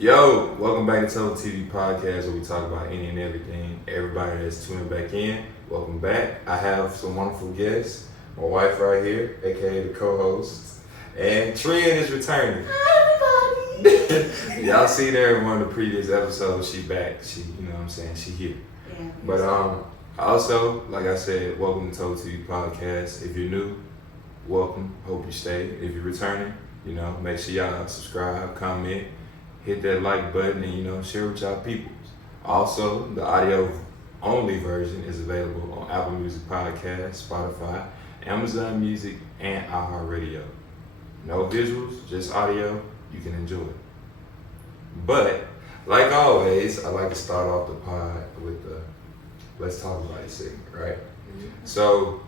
Yo, welcome back to TopherTvPodcast, where we talk about any and everything. Everybody that's tuning back in, welcome back. I have some wonderful guests. My wife right here, aka the co-host, and Trin is returning. Hi, everybody. Y'all seen her in one of the previous episodes. She back. She, you know what I'm saying? She here. Yeah. But also, like I said, welcome to TopherTvPodcast. If you're new, welcome. Hope you stay. If you're returning, make sure y'all subscribe, comment, hit that like button, and share with y'all peoples. Also, the audio only version is available on Apple Music Podcast, Spotify, Amazon Music, and iHeartRadio. No visuals, just audio. You can enjoy it. But like always, I like to start off the pod with the let's talk about it segment, right? Mm-hmm. So,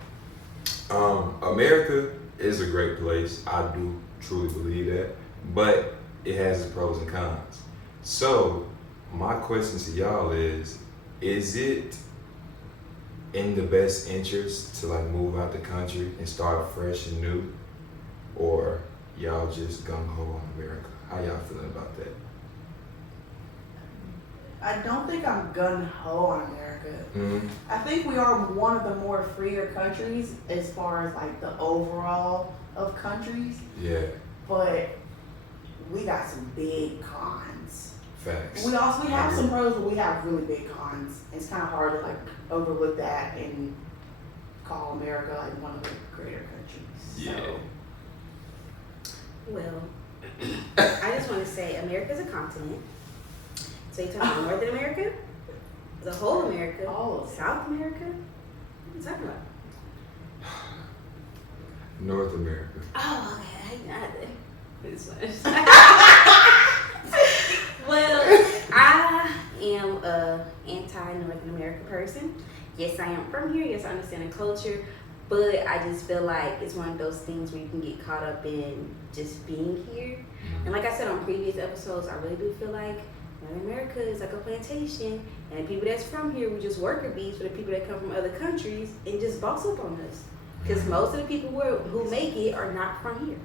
America is a great place. I do truly believe that, but it has its pros and cons. So, my question to y'all is it in the best interest to move out the country and start fresh and new, or y'all just gung-ho on America? How y'all feeling about that? I don't think I'm gung-ho on America. Mm-hmm. I think we are one of the more freer countries as far as the overall of countries. Yeah. But we got some big cons. Facts. We have some pros, but we have really big cons. It's kind of hard to overlook that and call America one of the greater countries. Yeah. So. Well, I just want to say America's a continent. So you're talking about North America, the whole America, All of it. South America? What are you talking about? North America. Oh, okay. I got it. This one. Well, I am a anti-North America person. Yes, I am from here. Yes, I understand the culture. But I just feel like it's one of those things where you can get caught up in just being here. And like I said on previous episodes, I really do feel like North America is like a plantation. And the people that's from here, we just worker bees for the people that come from other countries and just boss up on us. Because most of the people who make it are not from here.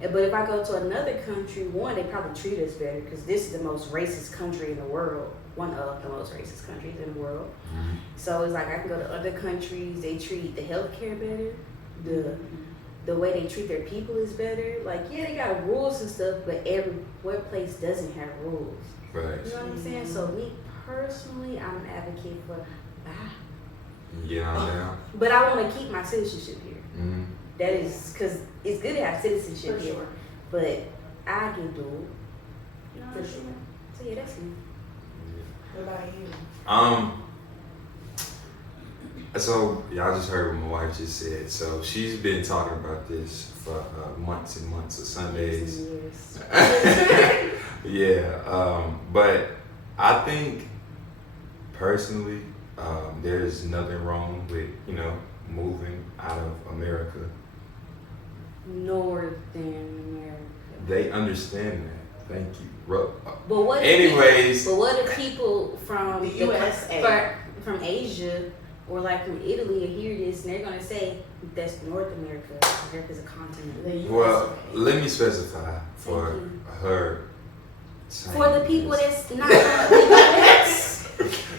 But if I go to another country, one, they probably treat us better because this is the most racist country in the world. One of the most racist countries in the world. Mm-hmm. So it's like I can go to other countries, they treat the healthcare better. The way they treat their people is better. Yeah, they got rules and stuff, but every workplace doesn't have rules. Right. You know what I'm saying? So me personally, I'm an advocate for Yeah. But I want to keep my citizenship here. Mm-hmm. That is because it's good to have citizenship For here. sure. But I can do it. You know what For I'm sure. saying? So yeah, that's me. What about you? So y'all just heard what my wife just said. So she's been talking about this for months and months of Sundays. Years. But I think personally, there's nothing wrong with moving out of America. Northern America. They understand that. Thank you. But what? Anyways. But what if people from The USA. from Asia or from Italy or hear this and they're gonna say that's North America. America's a continent. The USA. Well, let me specify for her. For the people that's not from the US.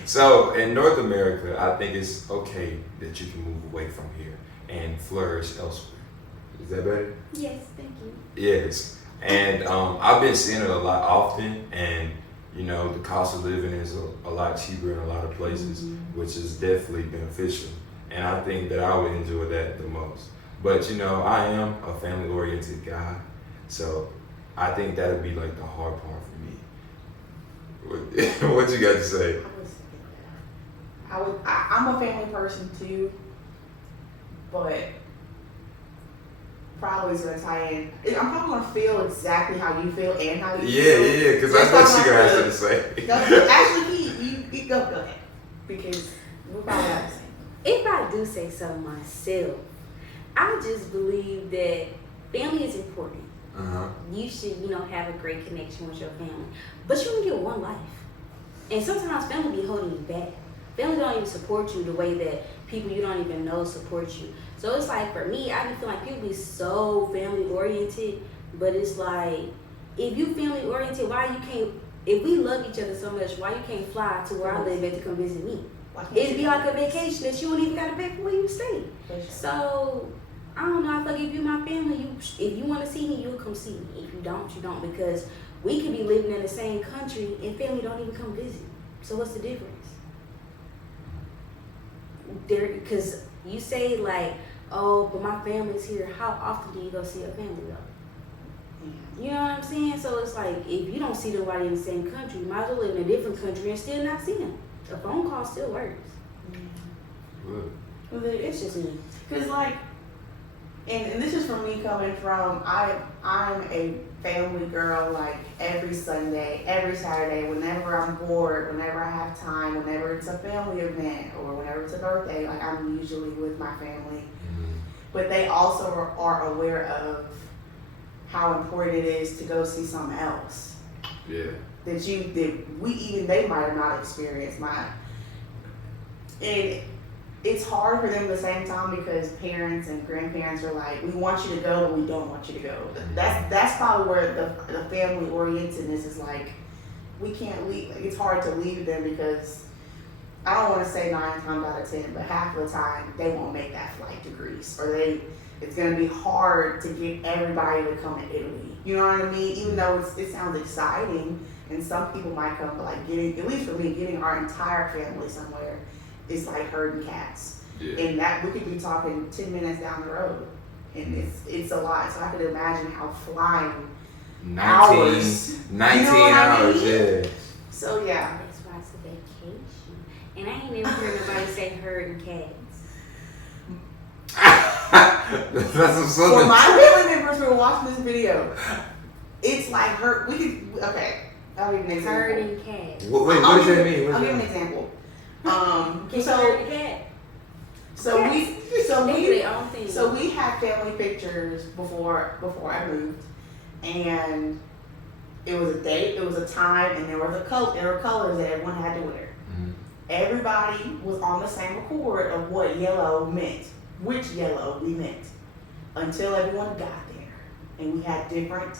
So in North America, I think it's okay that you can move away from here and flourish elsewhere. Is that better? Yes, thank you. Yes. And I've been seeing it a lot often, and the cost of living is a lot cheaper in a lot of places, which is definitely beneficial. And I think that I would enjoy that the most. But I am a family-oriented guy, so I think that would be the hard part for me. What you got to say? I'm a family person too, but probably is gonna tie in. I'm probably gonna feel exactly how you feel and how you feel. Yeah, because that's what she gonna have to say. Actually, you go ahead because we're probably not the same. If I do say so myself, I just believe that family is important. You should, have a great connection with your family. But you only get one life. And sometimes family be holding you back. Family don't even support you the way that people you don't even know support you. So it's for me, I be feeling people be so family oriented, but it's if you family oriented, why you can't? If we love each other so much, why you can't fly to where I live at to come visit me? It'd be like a vacation that you don't even gotta pay for where you stay. So I don't know. I feel like if you're my family, if you want to see me, you'll come see me. If you don't, you don't, because we could be living in the same country and family don't even come visit. So what's the difference? Because you say like, oh, but my family's here. How often do you go see your family though? You know what I'm saying? So it's like, if you don't see them while you're in the same country, you might as well live in a different country and still not see them. A phone call still works. Well, it's just me. Because like, and this is from me coming from, I'm a family girl, like every Sunday, every Saturday, whenever I'm bored, whenever I have time, whenever it's a family event or whenever it's a birthday, like I'm usually with my family. But they also are aware of how important it is to go see something else. Yeah. They might have not experienced and it's hard for them at the same time because parents and grandparents are like, we want you to go, but we don't want you to go. That's probably where the family orientedness is like, we can't leave. It's hard to leave them because I don't want to say 9 times out of 10, but half of the time they won't make that flight to Greece, or it's going to be hard to get everybody to come to Italy. You know what I mean? Even though it sounds exciting, and some people might come, but like at least for me, getting our entire family somewhere is like herding cats. Yeah. And that we could be talking 10 minutes down the road, and it's a lot. So I could imagine how flying 19 hours, you know hours, yeah. So yeah. That's why it's a vacation. And I ain't never heard nobody say herding cats. That's For my family members who are watching this video, it's like I'll give an example. Herding cats. What does that mean? I'll give an example. Can you herd a cat? So we had family pictures before I moved, and it was a date, it was a time, and there were colors that everyone had to wear. Mm-hmm. Everybody was on the same accord of what yellow meant, which yellow we meant, until everyone got there, and we had different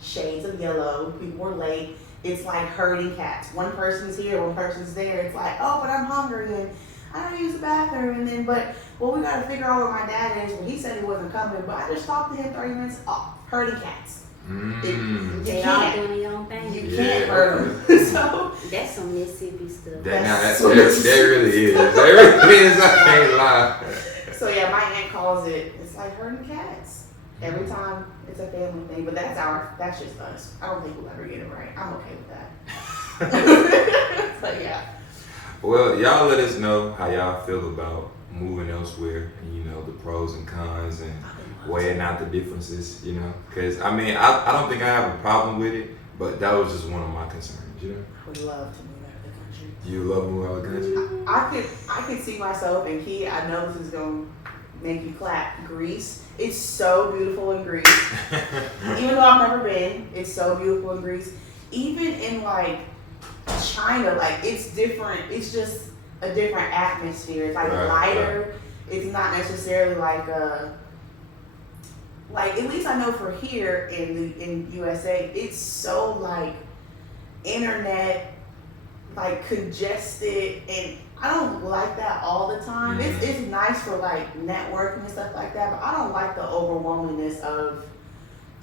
shades of yellow. People were late. It's like herding cats. One person's here, one person's there. It's like, oh, but I'm hungry and I don't use the bathroom. And then, we got to figure out where my dad is. Well, he said he wasn't coming, but I just talked to him 30 minutes. Oh, herding cats. You can't doing your own thing. You can't herd them. So that's some Mississippi stuff. That really is. That really is. I can't lie. So yeah, my aunt calls it's like herding cats. Every time it's a family thing, but that's just us. I don't think we'll ever get it right. I'm okay with that. So yeah. Well, y'all let us know how y'all feel about moving elsewhere, and the pros and cons, and weighing out the differences. Because I don't think I have a problem with it, but that was just one of my concerns. I would love to move out of the country. You love moving out of the country? I could see myself, and I know this is gonna make you clap. Greece. It's so beautiful in Greece. Even though I've never been, it's so beautiful in Greece. Even in like China, like it's different. It's just a different atmosphere. It's like lighter. Right. It's not necessarily like at least I know for here in USA, it's so like internet, like congested, and I don't like that all the time. Mm-hmm. It's nice for like networking and stuff like that, but I don't like the overwhelmingness of,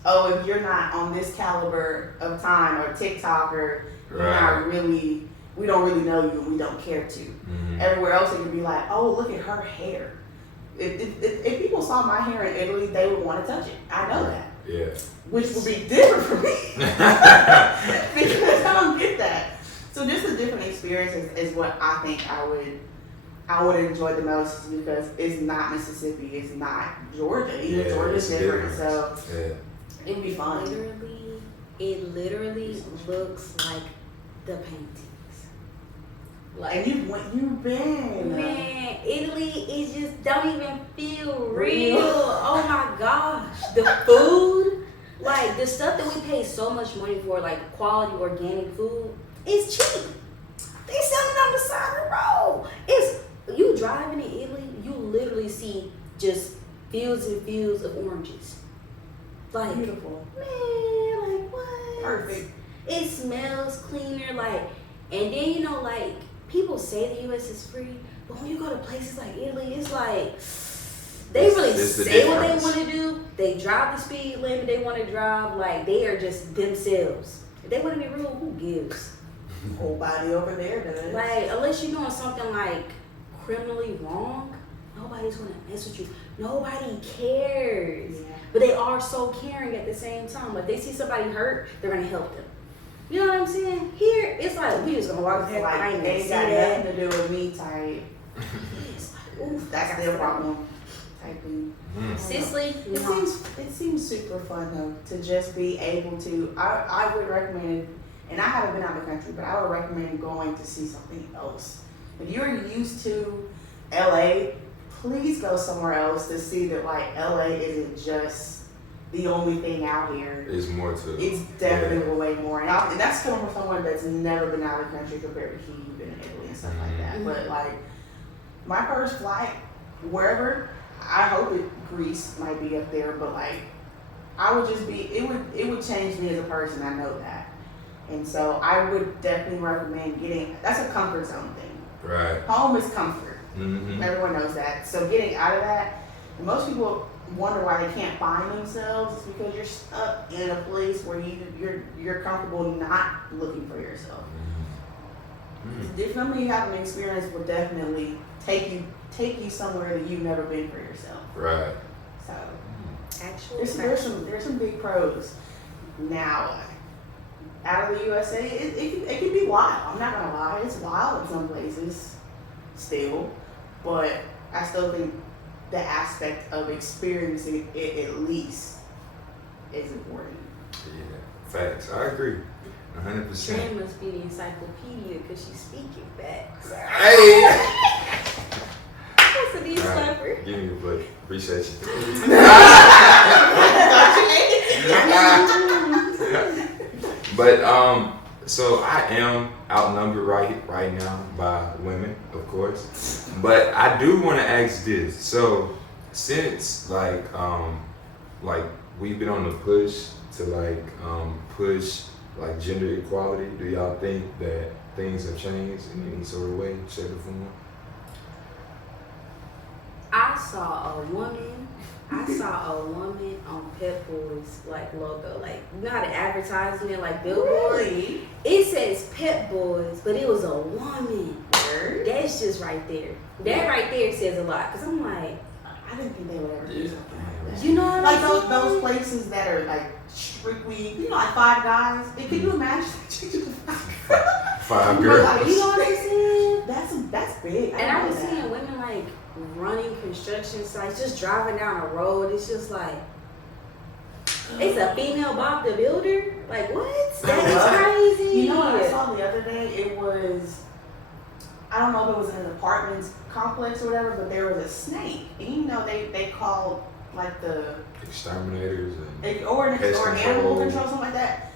if you're not on this caliber of time or TikTok, or we don't really know you and we don't care to. Mm-hmm. Everywhere else it could be like, oh, look at her hair. If people saw my hair in Italy, they would want to touch it. I know that. Yeah. Which would be different for me. Because I don't get that. So just a different experience is what I think I would enjoy the most, because it's not Mississippi, it's not Georgia. Even Georgia's different. So it would be fun. It literally looks like the paintings. And you've been. Man, Italy is just don't even feel real. Oh my gosh. The food, like the stuff that we pay so much money for, like quality organic food, it's cheap. They sell it on the side of the road. You driving in Italy, you literally see just fields and fields of oranges. Like, beautiful. Man, like what? Perfect. It smells cleaner, like, and then you know, like people say the U.S. is free, but when you go to places like Italy, it's like they really say what they want to do. They drive the speed limit they want to drive. Like they are just themselves. If they want to be rude, who gives? Whole body over there does. Like unless you're doing something like criminally wrong, nobody's gonna mess with you. Nobody cares. Yeah. But they are so caring at the same time. Like they see somebody hurt, they're gonna help them. You know what I'm saying? Here, it's like we just gonna walk ahead. Like I ain't see got that. nothing to do with me type. It's like, oof, That's their problem. Type thing. Sicily, It seems super fun though to just be able to. I would recommend, and I haven't been out of the country, but I would recommend going to see something else. If you're used to LA, please go somewhere else to see that like LA isn't just the only thing out here. It's more to it. It's definitely way more, and that's coming from someone that's never been out of the country compared to you've been in Italy and stuff like that. But like my first flight, wherever, I hope Greece might be up there, but like I would just be, it would change me as a person. I know that, and so I would definitely recommend getting. That's a comfort zone thing. Right. Home is comfort. Mm-hmm. Everyone knows that. So getting out of that, and most people wonder why they can't find themselves. It's because you're stuck in a place where you're comfortable not looking for yourself. Definitely having an experience will definitely take you somewhere that you've never been for yourself. Right. So actually, there's some big pros. Now, out of the USA, it can be wild. I'm not gonna lie, it's wild in some places still, but I still think the aspect of experiencing it at least is important. Yeah, facts. I agree, 100%. Tran must be the encyclopedia because she's speaking facts. Hey. That's a deep slapper. Give me a break. Appreciate you. But so I am outnumbered right now by women, of course. But I do want to ask this. So since like we've been on the push to push gender equality, do y'all think that things have changed in any sort of way, shape, or form? I saw a woman on Pep Boys logo, you know how the advertisement billboard. Really? It says Pep Boys, but it was a woman. That's just right there. That right there says a lot. Cause I'm like, I didn't think they would ever do something like that. you know what Like I'm those places that are strictly, like Five Guys. Could you imagine? Five girls. You know what I'm saying? That's big. And I was seeing women running construction sites, just driving down a road. It's just it's a female Bob the Builder. What? That is crazy. You know what I saw the other day? It was, I don't know if it was in an apartment complex or whatever, but there was a snake. And they called the exterminators or pest animal control, something like that.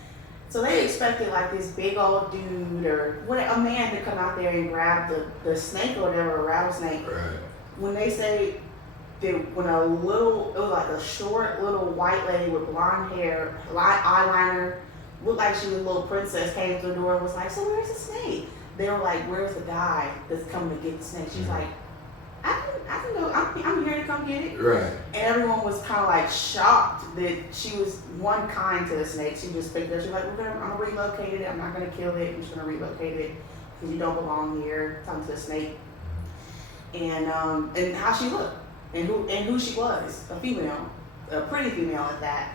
So they expected this big old dude or a man to come out there and grab the snake or whatever, a rattlesnake. Right. When they say that when it was a short little white lady with blonde hair, light eyeliner, looked like she was a little princess, came through the door and was like, "So where's the snake?" They were like, "Where's the guy that's coming to get the snake?" She's like, I can go. I'm here to come get it." Right. And everyone was kind of shocked that she was one kind to the snake. She just picked it up. She's like, I'm gonna relocate it. I'm not gonna kill it. I'm just gonna relocate it because you don't belong here. Talking to the snake. And how she looked and who she was, a female, a pretty female at that.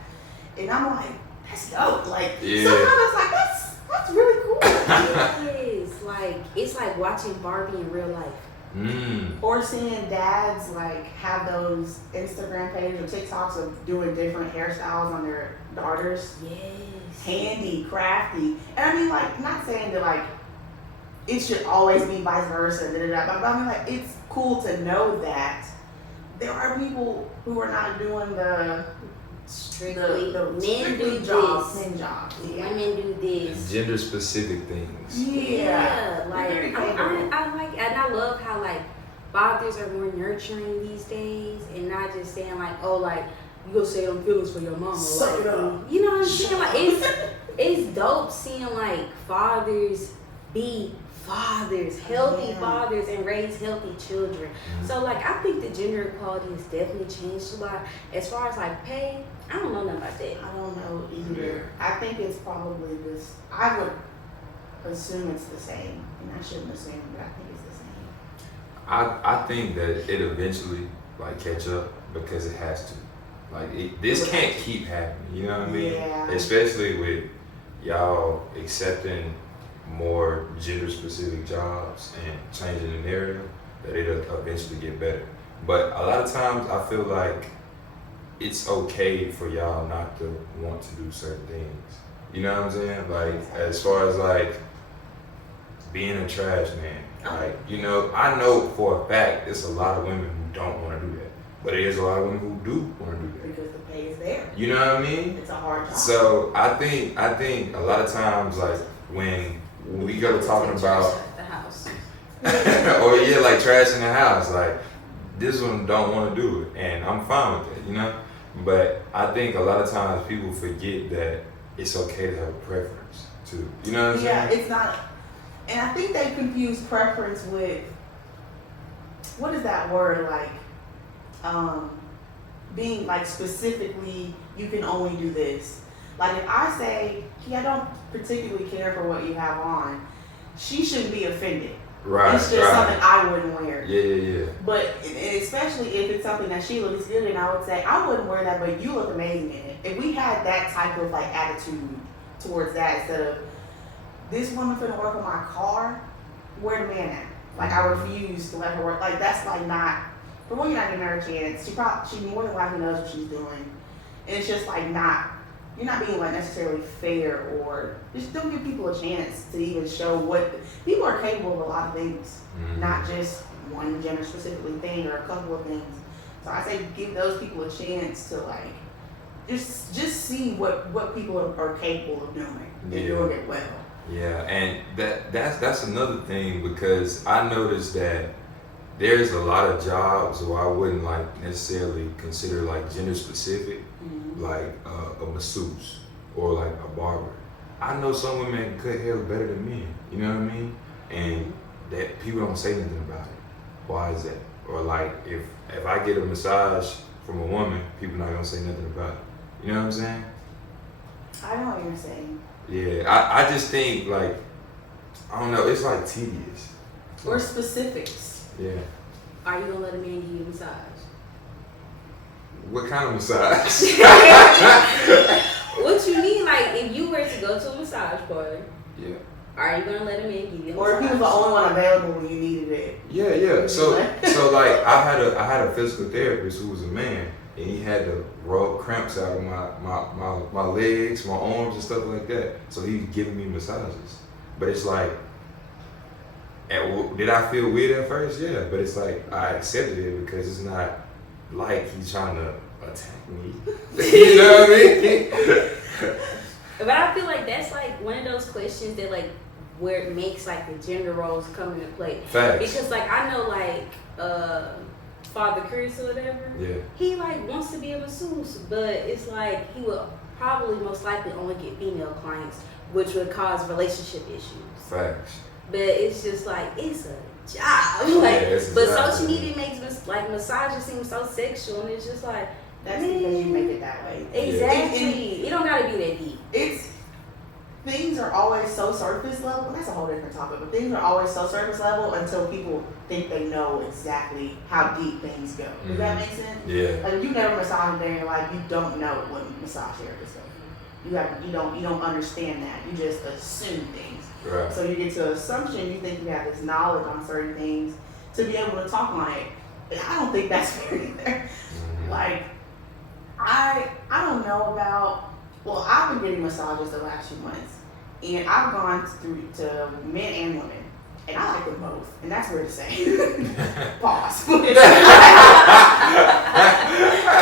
And I'm like, that's dope. Sometimes it's that's really cool. It's like watching Barbie in real life. Or seeing dads have those Instagram pages or TikToks of doing different hairstyles on their daughters. Yes. Handy, crafty. And I mean not saying that it should always be vice versa, but I mean it's cool to know that there are people who are not doing the strictly men do jobs. this. Men jobs. Yeah. Women do this. Gender specific things. Yeah. I like, and I love how fathers are more nurturing these days, and not just saying you gonna say them feelings for your mama. Suck it up. You know what I'm saying? it's dope seeing like fathers be fathers, healthy fathers, and raise healthy children. So like I think the gender equality has definitely changed a lot. As far as like pay, I don't know nothing about that. I don't know either. I think it's probably this. I would assume it's the same, and I shouldn't assume, but I think it's the same. I think that it eventually like catch up because it has to. Like this can't keep happening. You know what I mean? Yeah. Especially with y'all accepting more gender specific jobs and changing the narrative, that it'll eventually get better. But a lot of times I feel like it's okay for y'all not to want to do certain things. You know what I'm saying? Like as far as like being a trash man. Like, you know, I know for a fact there's a lot of women who don't want to do that. But there's a lot of women who do want to do that. Because the pay is there. You know what I mean? It's a hard job. So I think a lot of times like when we go to talking about the house. or yeah, like trash in the house, like this one don't want to do it, and I'm fine with that, you know. But I think a lot of times people forget that it's okay to have a preference too. You know what I'm saying? Yeah, it's not. And I think they confuse preference with, what is that word, like, being like specifically, you can only do this. Like if I say, I don't particularly care for what you have on, she shouldn't be offended. Right. It's just something I wouldn't wear. Yeah. But and especially if it's something that she looks good in, I would say, I wouldn't wear that, but you look amazing in it. If we had that type of like attitude towards that, instead of, this woman finna work on my car, where the man at? Like I refuse to let her work. Like that's like not, for one, you're not giving her a chance. She more than likely knows what she's doing. And it's just like you're not being like necessarily fair, or just don't give people a chance to even show what, people are capable of a lot of things, not just one gender specifically thing or a couple of things. So I say give those people a chance to like, just see what people are capable of doing and doing it well. Yeah, and that's another thing, because I noticed that there's a lot of jobs where I wouldn't like necessarily consider like gender specific, like a masseuse or like a barber. I know some women cut hair better than men, you know what I mean? And that people don't say nothing about it. Why is that? Or like if I get a massage from a woman, people not gonna say nothing about it. You know what I'm saying? I know what you're saying. Yeah, I just think like, I don't know, it's like tedious. Or specifics. Yeah. Are you gonna let a man give you a massage? What kind of massage? What you mean, like if you were to go to a massage parlor? Yeah. Are you gonna let a man give you a massage? Or if he was the only one available when you needed it. Yeah. So like I had a physical therapist who was a man, and he had to rub cramps out of my legs, my arms, and stuff like that. So he was giving me massages. But it's like, did I feel weird at first? Yeah. But it's like I accepted it because it's not like he's trying to attack me. You know what I mean? But I feel like that's like one of those questions that like where it makes like the gender roles come into play. Facts. Because like I know like Father Chris or whatever. Yeah. He like wants to be a masseuse, but it's like he will probably most likely only get female clients, which would cause relationship issues. Facts. But it's just like it's a job. Like, it's a but job, social media makes like massages seem so sexual, and it's just like that's because you make it that way. Exactly. It don't gotta be that deep. Things are always so surface level. That's a whole different topic. But things are always so surface level until people think they know exactly how deep things go. Does that make sense? Yeah. Like if you never massaged a day in your life, you don't know what massage therapists go. You don't understand that. You just assume things. Right. So you get to assumption. You think you have this knowledge on certain things to be able to talk on it. And I don't think that's fair either. Like I don't know about. Well, I've been getting massages the last few months, and I've gone through to men and women, and I like them both, and that's weird to say. Pause.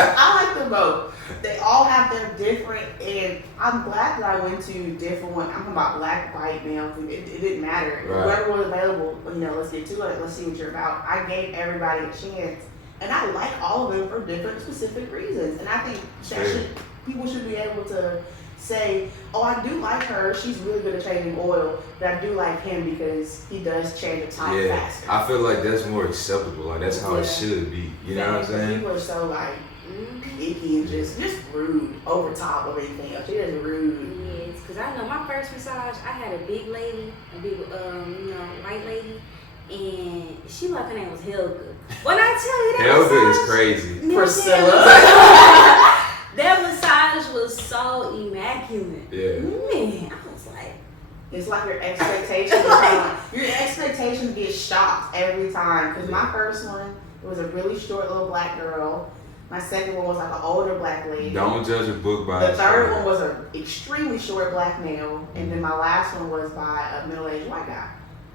I like them both. They all have their different, and I'm glad that I went to different ones. I'm talking about black, white, male. It didn't matter. Right. Whoever was available, let's get to it. Let's see what you're about. I gave everybody a chance, and I like all of them for different specific reasons. And I think that people should be able to say, oh, I do like her, she's really good at changing oil, but I do like him because he does change the tire faster. I feel like that's more acceptable. Like that's how it should be. You know what I'm saying? People are so like icky and just rude over top of anything else. She is rude. Yes, because I know my first massage, I had a big lady, a big white lady, and she like her name was Helga. When I tell you that Helga massage, is crazy. Priscilla. That massage was so immaculate. Yeah. Man, I was like, it's like your expectations your expectations get shocked every time. Because my first one was a really short little black girl. My second one was like an older black lady. Don't judge a book by its cover. The third one was an extremely short black male, and then my last one was by a middle-aged white guy.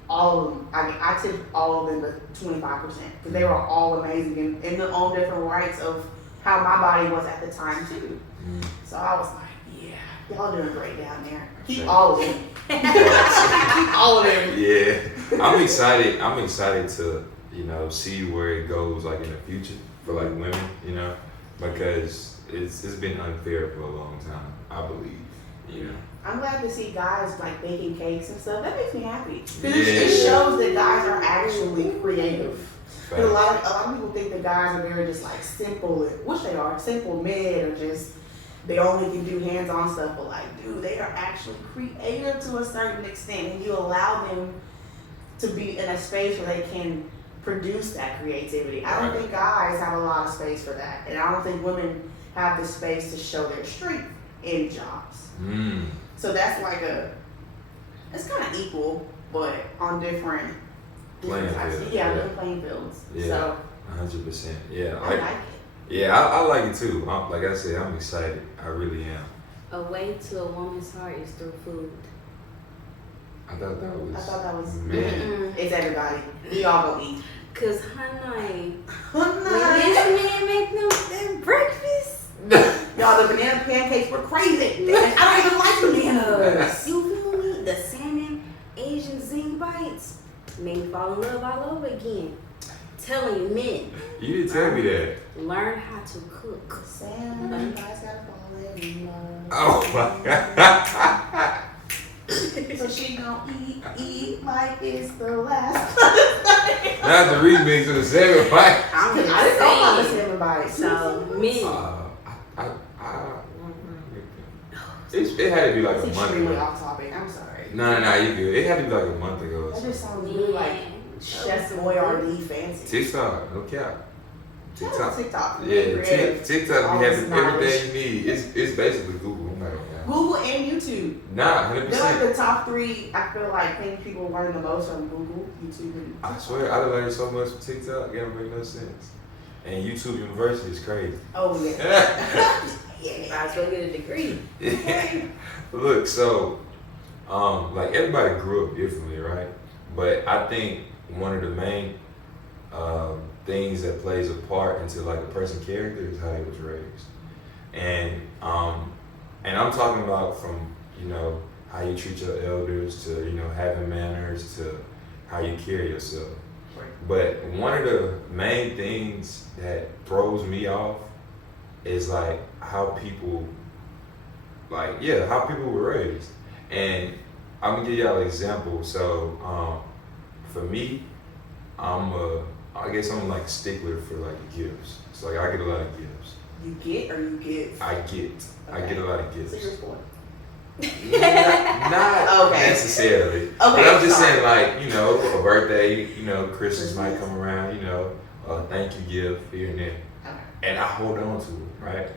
All of them, I tipped all of them to 25% because they were all amazing and in their own different rights of how my body was at the time too. So I was like, yeah, y'all doing great down there. Keep all of them. Keep all of them. Yeah, I'm excited. I'm excited to see where it goes like in the future for like women, because it's been unfair for a long time. I believe, I'm glad to see guys like baking cakes and stuff. That makes me happy because it shows that guys are actually creative. Because a lot of people think that guys are very just like simple, which they are, simple men, or just they only can do hands-on stuff. But like, dude, they are actually creative to a certain extent, and you allow them to be in a space where they can produce that creativity. I don't think guys have a lot of space for that, and I don't think women have the space to show their strength in jobs. So that's like it's kind of equal, but on different playing fields. Different playing fields. Yeah, so 100%. Yeah, I like it. Yeah, I like it too. Like I said, I'm excited. I really am. A way to a woman's heart is through food. I thought that was man. It's everybody. We all go eat. Cause honey, when this man make them breakfast. Y'all, the banana pancakes were crazy. I don't even like bananas. You feel me? The salmon, Asian zing bites made me fall in love all over again. Telling you, men. You didn't tell me that. Learn how to cook. Salmon bites gotta fall in love. Oh my God. So she gon' eat like it's the last. Not the remix of the salmon bite. I didn't know about the salmon bite. So men. It had to be like a month extremely ago. off topic. I'm sorry. No, you good. It had to be like a month ago. That just sounds really like Chef Boyardee fancy. TikTok, no cap. TikTok. Yeah, TikTok be having everything you need. It's basically Google. I'm not gonna lie. Google and YouTube. Nah, 100%. They're like the top three. I feel like things people learn the most from Google, YouTube, and TikTok. I swear, I learned so much from TikTok. It don't make no sense. And YouTube University is crazy. Oh yeah. Yeah, might as well get a degree. Look, so, like everybody grew up differently, right? But I think one of the main things that plays a part into like a person's character is how they was raised, and I'm talking about from how you treat your elders to having manners to how you carry yourself. But one of the main things that throws me off is like how people were raised. And I'm gonna give y'all an example. So for me, I guess I'm like a stickler for like gifts. So like I get a lot of gifts. You get or you give? I get. Okay. I get a lot of gifts. So you're spoiled. Not okay. necessarily. Okay, but I'm just saying, like, a birthday, Christmas might come around, a thank you gift here and there. Okay. And I hold on to it, right?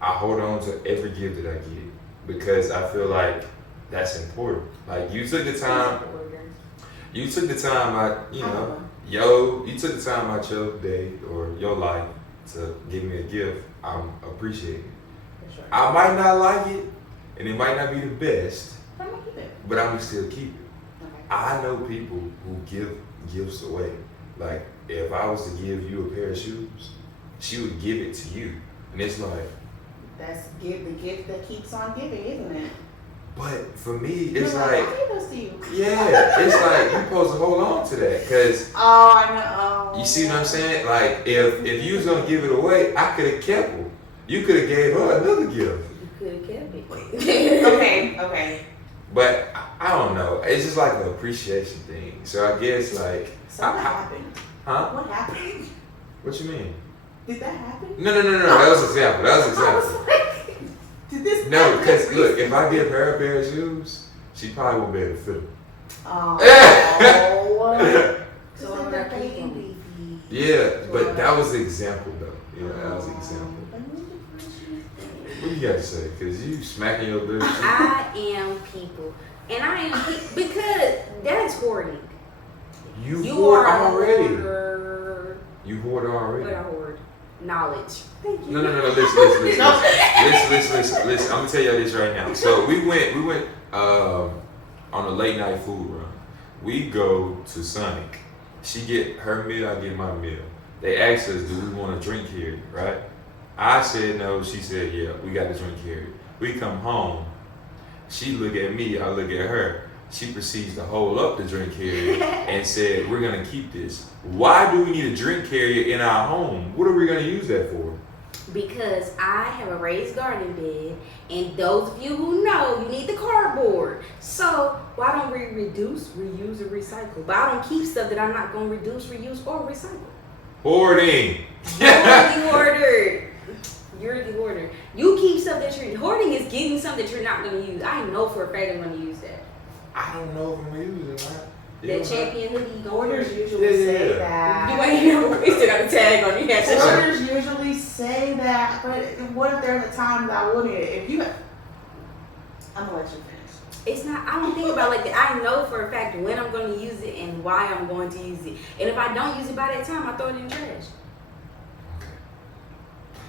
I hold on to every gift that I get because I feel like that's important. Like, you took the time out, you took the time out your day or your life to give me a gift. I'm appreciating it. Sure. I might not like it, and it might not be the best, but I'm gonna keep it. but I'm gonna still keep it. Okay. I know people who give gifts away. Like, if I was to give you a pair of shoes, she would give it to you. And it's like... That's the gift that keeps on giving, isn't it? But for me, it's like... I give those to you. Yeah, it's like you're supposed to hold on to that. Because... Oh, I know. You see what I'm saying? Like, if you was going to give it away, I could have kept her. You could have gave her another gift. could have kept it. Okay. But I don't know. It's just like an appreciation thing. So I guess like. So what happened? Huh? What happened? What you mean? Did that happen? No. That was an example. I was like, did this? No, because look, if I give her a pair of shoes, she probably won't be able to fit them. Oh. So I'm gonna keep them. Yeah, but that was the example though. Yeah, that was the example. What you got to say? Because you smacking your little shit. I am people. And I am because that's hoarding. You You hoard are already. a hoarder. You hoard already. What I hoard? Knowledge. Thank you. No. Listen. I'm gonna tell y'all this right now. So we went on a late night food run. We go to Sonic. She get her meal, I get my meal. They asked us, do we want to drink here, right? I said no. She said yeah. We got to drink here. We come home. She look at me. I look at her. She proceeds to hold up the drink carrier and said, we're going to keep this. Why do we need a drink carrier in our home? What are we going to use that for? Because I have a raised garden bed, and those of you who know, you need the cardboard. So why don't we reduce, reuse, and recycle? But I don't keep stuff that I'm not going to reduce, reuse, or recycle. Hoarding. You're the hoarder. You keep stuff that you're hoarding is getting something that you're not going to use. I know for a fact I'm going to use that. I don't know if I'm going to use it, man. That champion hoodie. Hoarders usually say that. You ain't never wasted on a tag on you. Hoarders usually say that, but what if there's a time that I wouldn't? If you, I'm gonna let you finish. It's not. I don't think about it like that. I know for a fact when I'm going to use it and why I'm going to use it. And if I don't use it by that time, I throw it in the trash.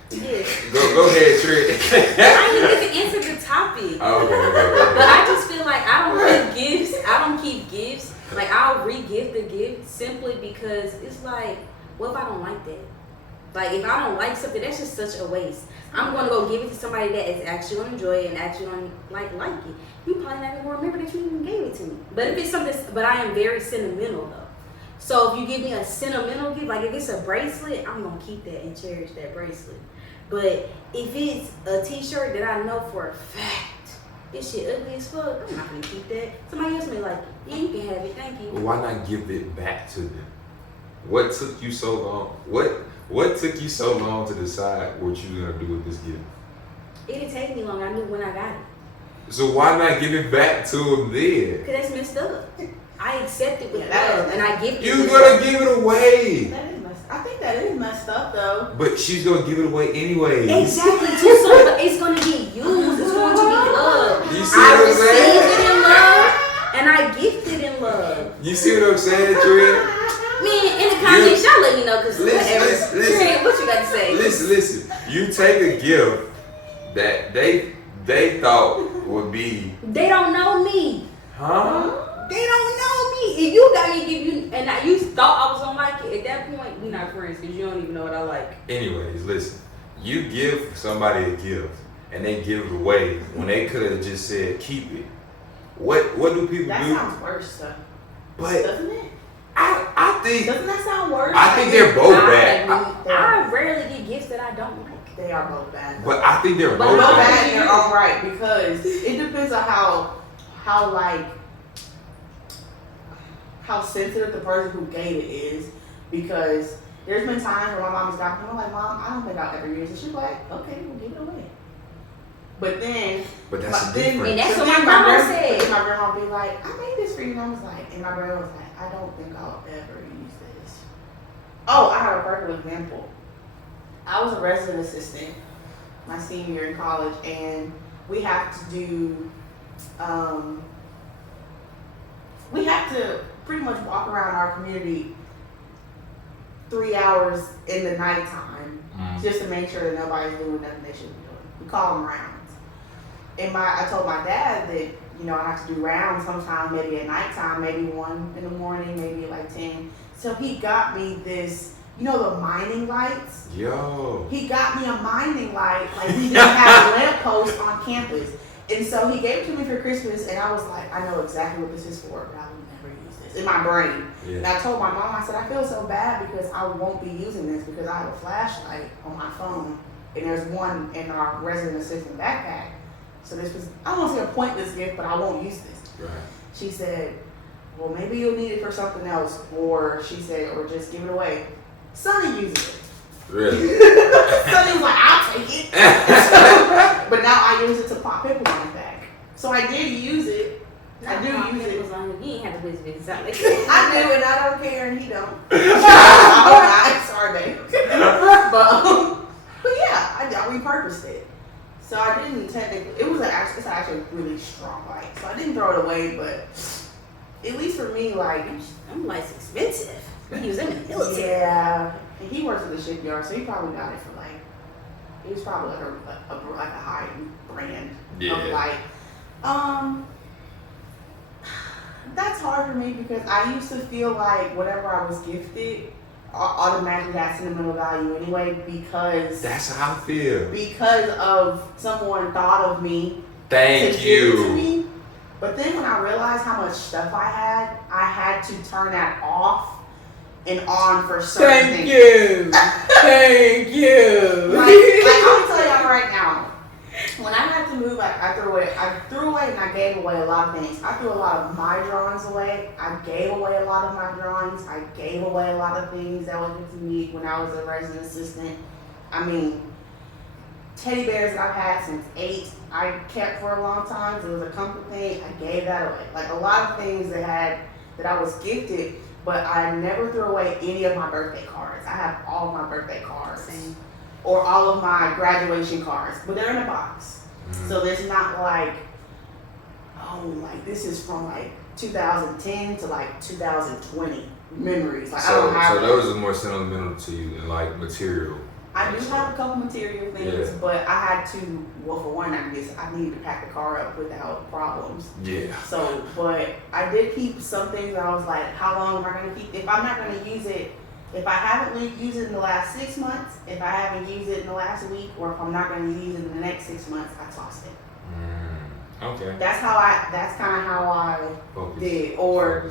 Yeah. Go ahead, Trey. I didn't even answer the topic. Okay. But I just feel like I don't keep gifts. I don't keep gifts. Like I'll re-gift the gift simply because it's like, what if I don't like that? Like if I don't like something, that's just such a waste. I'm gonna go give it to somebody that is actually gonna enjoy it and actually gonna like it. You probably not even gonna remember that you even gave it to me. But if it's something, but I am very sentimental though. So if you give me a sentimental gift, like if it's a bracelet, I'm gonna keep that and cherish that bracelet. But if it's a t-shirt that I know for a fact, this shit ugly as fuck, I'm not gonna keep that. Somebody else may like it. Yeah, you can have it, thank you. Well, why not give it back to them? What took you so long? What took you so long to decide what you were gonna do with this gift? It didn't take me long, I knew when I got it. So why not give it back to them then? Because that's messed up. I accept it with love and I give it. You're gonna give it away. That is messed. I think that is messed up though. But she's gonna give it away anyway. Exactly. To somebody, it's gonna get used. It's going to be loved. You see I what I'm saying? received it in love and I gifted in love. You see what I'm saying, Trey? Man, in the comments, y'all let me know because whatever. Listen. Trey, what you got to say? Listen. You take a gift that they thought would be. They don't know me. Huh? They don't know me. If you got me, give you, and you thought I was gonna like it, at that point, we're not friends because you don't even know what I like. Anyways, listen. You give somebody a gift and they give it away when they could have just said keep it. What do people That do? sounds worse though. But Doesn't it? I think Doesn't that sound worse? I think they're both bad. I rarely get gifts that I don't like. They are both bad. But I think they're But both both bad. bad and they're all right because it depends on how sensitive the person who gave it is. Because there's been times where my mom's got me, I'm like, Mom, I don't think I'll ever use it. She's like, okay, we'll give it away. But then, But that's the then, difference. And that's but what then my grandma grandma- said. then my grandma would be like, I made this for you. And I was like, and my grandma was like, I don't think I'll ever use this. Oh, I have a perfect example. I was a resident assistant my senior year in college, and we have to do, we have to pretty much walk around our community 3 hours in the nighttime just to make sure that nobody's doing nothing they shouldn't be doing. We call them rounds. And I told my dad that, I have to do rounds sometime, maybe at nighttime, maybe 1 in the morning, maybe at like 10. So he got me this, the mining lights. Yo. He got me a mining light, like we didn't have a lamppost on campus. And so he gave it to me for Christmas, and I was like, I know exactly what this is for, but I will never use this. In my brain. Yeah. And I told my mom, I said, I feel so bad because I won't be using this because I have a flashlight on my phone, and there's one in our resident assistant backpack. So this was, I don't want to say a pointless gift, but I won't use this. Right. She said, well, maybe you'll need it for something else. Or she said, or just give it away. Sonny uses it. Really? Sonny was like, I'll take it. But now I use it to pop pickles on his back. So I did use it. I do use it. You ain't have to visit it. I do, and I don't care, and he don't. I'm sorry, babe. But yeah, I repurposed it. So I didn't technically. It's actually a really strong light. So I didn't throw it away, but at least for me, like, I'm like, it's expensive. We use them in the military. yeah. And he works at the shipyard, so he probably got it for like. It was probably like a high brand of light. That's hard for me because I used to feel like whatever I was gifted automatically had sentimental value anyway because that's how I feel. Because of someone thought of me. Thank to you. Give it to me. But then when I realized how much stuff I had to turn that off and on for certain things. Thank you. Like I'll tell y'all right now. When I had to move, I threw away and I gave away a lot of things. I threw a lot of my drawings away. I gave away a lot of my drawings. I gave away a lot of things that was given to me when I was a resident assistant. I mean, teddy bears that I've had since 8, I kept for a long time. It was a comfort thing. I gave that away. Like a lot of things that I was gifted, but I never threw away any of my birthday cards. I have all of my birthday cards. Same. Or all of my graduation cards, but they're in a box. Mm-hmm. So there's not like, like this is from like 2010 to like 2020 memories. Like I don't have. So those are more sentimental to you than like material. I do have a couple material things, but I had to. Well, for one, I needed to pack the car up without problems. Yeah. So, but I did keep some things that I was like, how long am I going to keep? If I'm not going to use it. If I haven't used it in the last 6 months, if I haven't used it in the last week, or if I'm not going to use it in the next 6 months, I tossed it. Okay. That's kind of how I Focus. did. Or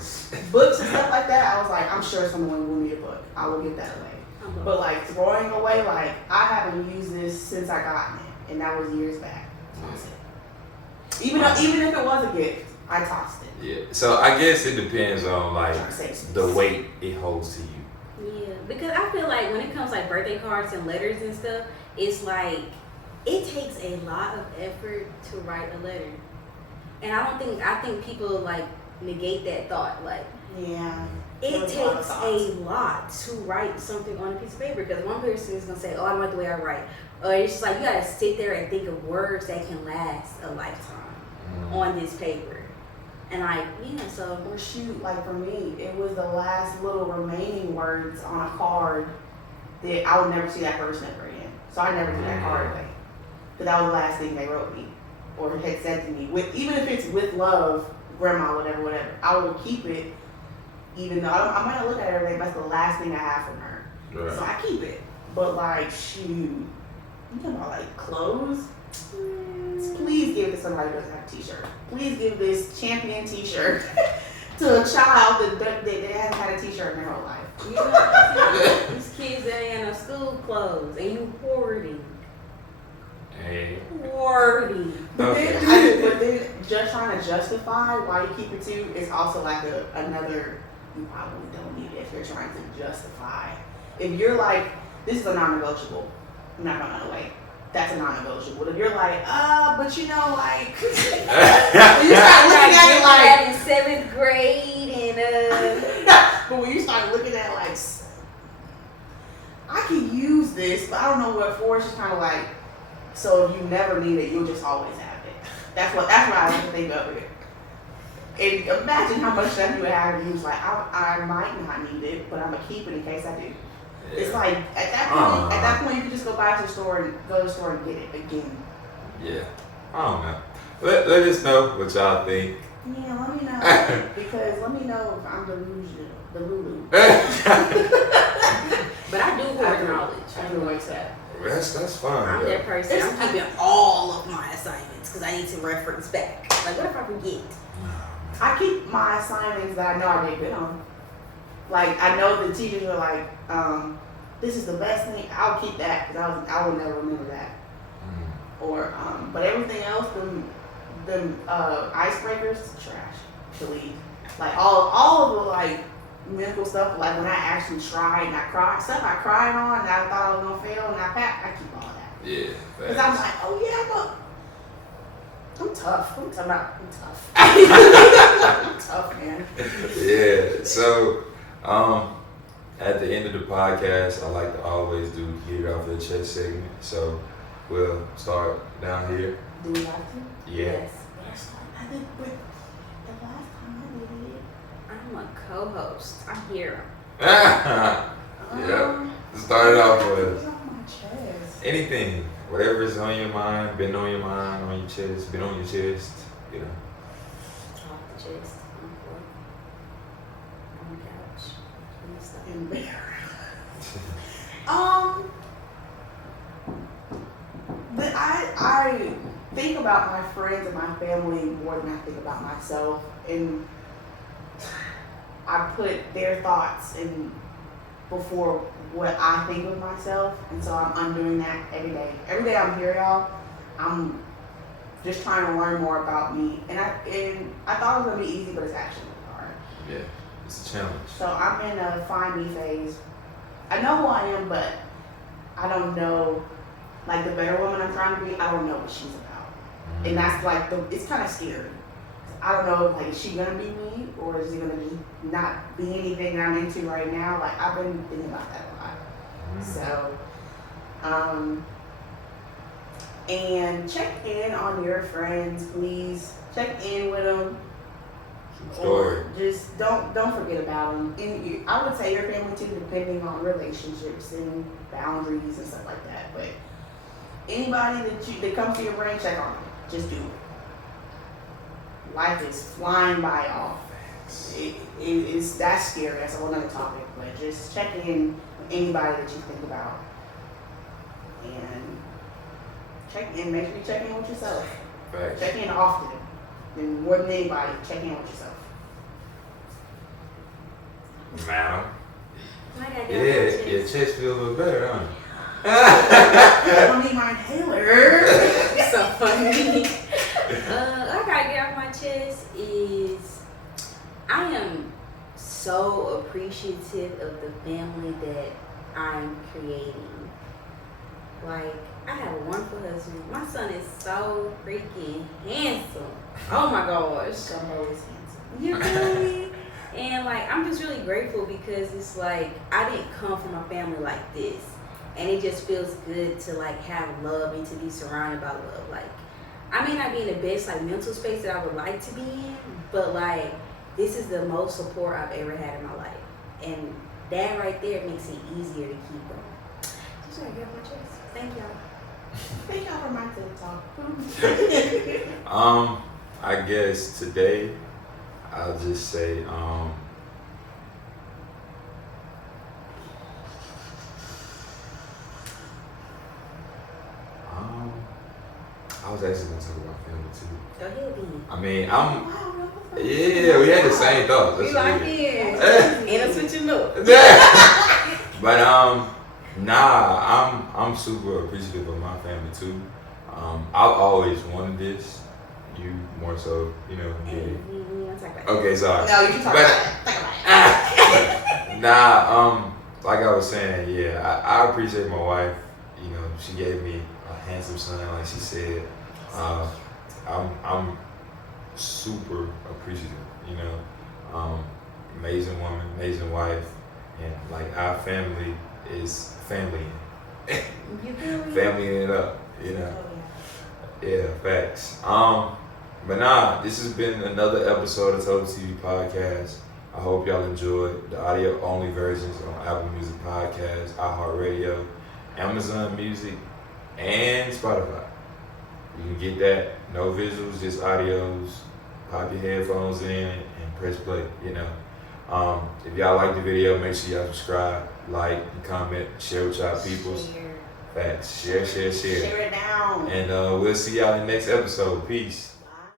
books and stuff like that. I was like, I'm sure someone will need a book. I will give that away. Uh-huh. But like throwing away, like I haven't used this since I got it, and that was years back. Toss it. Even if it was a gift, I tossed it. Yeah. So I guess it depends on like the weight it holds to you. Yeah, because I feel like when it comes like birthday cards and letters and stuff, it's like it takes a lot of effort to write a letter, and I think people like negate that thought. Like, yeah, it takes a lot to write something on a piece of paper because one person is gonna say, "Oh, I don't like the way I write," or it's just like you gotta sit there and think of words that can last a lifetime on this paper. And like, yeah, so. Or shoot, like for me, it was the last little remaining words on a card that I would never see that person ever again. So I never threw that card away. But that was the last thing they wrote me or had said to me. Even if it's with love, grandma, whatever, I will keep it. Even though I might not look at it every day, but that's the last thing I have from her. Right. So I keep it. But like, shoot, you talking about like clothes? Please give it to somebody who doesn't have a t-shirt. Please give this champion t-shirt to a child that hasn't had a t-shirt in their whole life. You know, these kids that ain't no school clothes and you hoarding. Hey. Hoarding. But then just trying to justify why you keep it too is also like another, you probably don't need it if you're trying to justify. If you're like, this is a non-negotiable, I'm not going to run away. That's a non-negotiable. If you're like, but you know, like, you start looking at it like in 7th grade and but when you start looking at like, I can use this, but I don't know what for. It's just kind of like, so if you never need it, you'll just always have it. That's what I like to think of it. And imagine how much stuff you would have if you was like, I might not need it, but I'm gonna keep it in case I do. Yeah. It's like at that point you can just go back to the store and get it again. Yeah, I don't know. Let us know what y'all think. Yeah, let me know because let me know if I'm delulu. But I do hoard knowledge. I do like that. That's fine. I'm that person. I'm keeping all of my assignments because I need to reference back. Like, what if I forget? I keep my assignments that I know I did good on. Like, I know the teachers are like, this is the best thing. I'll keep that because I will never remember that. or but everything else, them icebreakers, trash. Delete. Like all of the like mental stuff. Like when I actually tried and I cried, stuff I cried on and I thought I was gonna fail and I keep all that. Yeah. Because I'm like, oh yeah, I'm tough. I'm tough. I'm tough, man. Yeah. So, at the end of the podcast, I like to always do get it off the chest segment. So, we'll start down here. Do we have to? Yeah. Yes. Yes. I did with the last time I did it. I'm a co-host. I'm here. Yeah. Start it off with It's on my chest. anything, whatever is on your mind, been on your mind, on your chest, been on your chest, you know. Off the chest. On the floor. On the couch. On the stuff. Embarrassed. But I think about my friends and my family more than I think about myself, and I put their thoughts in before what I think of myself, and so I'm undoing that every day. Every day I'm here, y'all. I'm just trying to learn more about me, and I thought it was gonna be easy, but it's actually really hard. Yeah, it's a challenge. So I'm in a find me phase. I know who I am, but I don't know, like the better woman I'm trying to be, I don't know what she's about. And that's like, it's kind of scary. I don't know, like, is she gonna be me, or is she gonna just not be anything that I'm into right now? Like, I've been thinking about that a lot. So, and check in on your friends, please. Check in with them. Story. Or just don't forget about them. And I would say your family too, depending on relationships and boundaries and stuff like that. But anybody that comes to your brain, check on them. Just do it. Life is flying by, y'all. That's scary. That's a whole other topic. But just check in with anybody that you think about, and make sure you check in with yourself. Facts. Check in often. And more than anybody, check in with yourself. Madam. Like I got Yeah, your chest feels a little better, don't it? I don't need my inhaler. It's so funny. I gotta get off my chest is I am so appreciative of the family that I'm creating. Like, I have a wonderful husband. My son is so freaking handsome. Oh my gosh. Gumbo is handsome. You feel me? And like, I'm just really grateful because it's like, I didn't come from a family like this. And it just feels good to like have love and to be surrounded by love. Like, I may not be in the best like mental space that I would like to be in, but like, this is the most support I've ever had in my life. And that right there makes it easier to keep going. Just gotta get off my chest. Thank y'all. Thank y'all for my TED Talk. I guess today I'll just say, I was actually gonna talk about family too. Go ahead, B. I mean, Wow, yeah, we had the same thoughts. We That's like weird. it. And I'm switching up. But I'm super appreciative of my family too. I've always wanted this. You more so, you know. Hey, Yeah. we don't talk about that. Okay, sorry. No, you can talk But- about it. Talk about it. Like I was saying, yeah, I appreciate my wife. You know, she gave me a handsome son, like she said. I'm super appreciative. You know, amazing woman, amazing wife, and like our family is family. You feel me? Familying it up. You know. Oh, Yeah, facts. But nah, this has been another episode of TopherTvPodcast. I hope y'all enjoyed the audio only versions on Apple Music Podcast, iHeartRadio, Amazon Music, and Spotify. You can get that, no visuals, just audios. Pop your headphones in and press play, you know. If y'all like the video, make sure y'all subscribe, like, and comment, share with y'all people. Share. Facts. Share. Share it down. And we'll see y'all in the next episode. Peace.